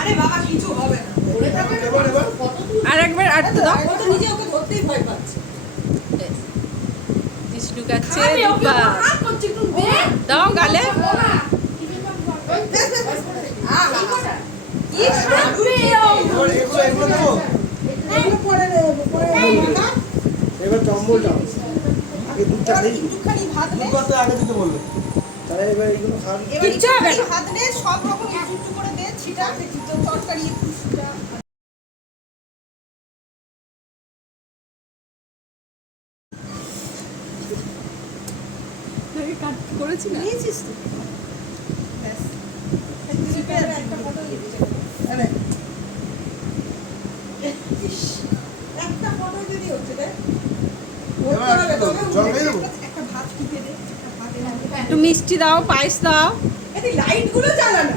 আরে বাবা কিছু হবে না। ধরে থাকবে না, এবার, এবার। আর একবার আটতে দাও। ও তো নিজে ওকে ধরতেই ভয় পাচ্ছে। জিষ্ণু কাছে দীপা হাত করছে, একটু দে। দাও গালে। ও। এবার। এবার কম্বলটা আগে দুধটা খাই একটুখানি ভাত নে। দুধ আগে দিতে বলল তাহলে এবার হবে ভাত নে, সব রকম একটু তরকারি একটু করেছি না? নিয়েছিস তো? ব্যাস। একটা যদি হচ্ছে দে। একটু মিষ্টি দাও পায়েস দাও। লাইটগুলো জ্বালা না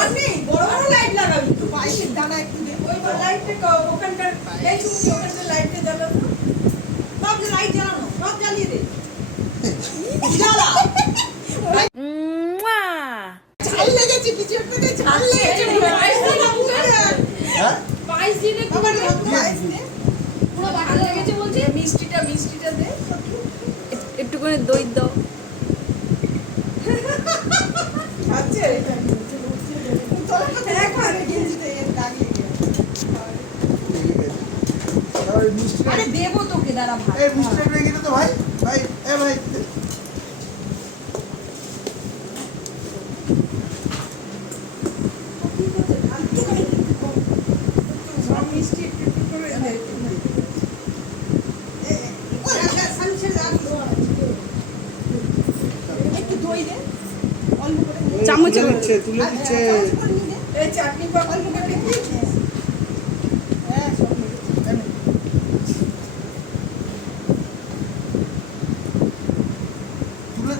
আর নেই বড় বড় লাইট লাগাবি একটু পায়েসের দানা একটু দে ওই লাইটটা এই শুনছি ওখানকার লাইটটা জ্বালানো সব যে লাইট জ্বালানো সব জ্বালিয়ে দে। জ্বালা। ঝাল লেগেছে কিছু একটা ঝাল লেগেছে পায়েস দিয়ে না, হ্যাঁ? আবার পুরো লেগেছে বলছে? মিষ্টিটা মিষ্টিটা দে। একটু করে দই দাও। আছে মিষ্টিটা আরে দেবো তোকে দাঁড়া এই একটু রেখে তো ভাই। ভাই এ ভাই। সব মিষ্টি একটু একটু করে দে। এ, ওই একটা সামনে রাখল। একটু দই দে অল্প করে দে। চামচে তুলে করে। দিচ্ছে তুলে হ্যাঁ, দিচ্ছে হ্যাঁ, চামচ করে নিয়ে দে। এই চাটনি বা অল্প করে দে। হ্যাঁ, সব মিলেছে। এই নে। তুলে দিল নাকি না, না, না ওরকম করেই খাবে বাচ্চা ওকে এত এ হয়ে করতে পারবে গেছে।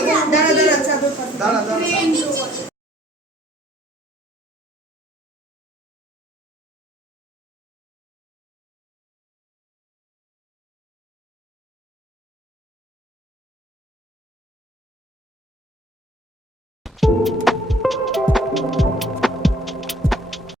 you